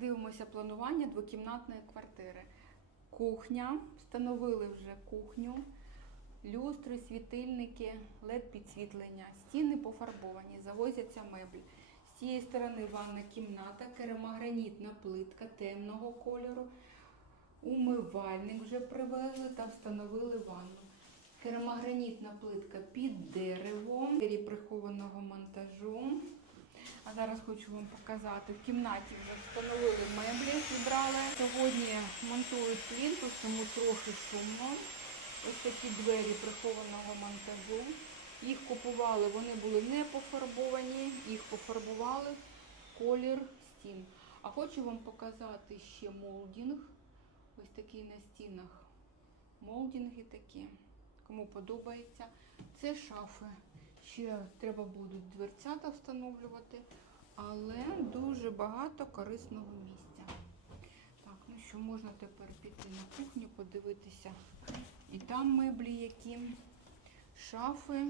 дивимося планування двокімнатної квартири. Кухня, встановили вже кухню, люстри, світильники, led підсвітлення, стіни пофарбовані, завозяться меблі. З цієї сторони ванна кімната, керамогранітна плитка темного кольору. Умивальник вже привезли та встановили ванну. Керамогранітна плитка під деревом, прихованого монтажу. А зараз хочу вам показати. В кімнаті вже встановили меблі, зібрали. Сьогодні монтують плінтус, тому трохи шумно. Ось такі двері прихованого монтажу. Їх купували, вони були не пофарбовані, їх пофарбували колір стін. А хочу вам показати ще молдінг. Ось такий на стінах. Молдінги такі. Кому подобається. Це шафи. Ще треба будуть дверцята встановлювати, але дуже багато корисного місця. Так, ну що, можна тепер піти на кухню, подивитися. І там меблі які. Шафи,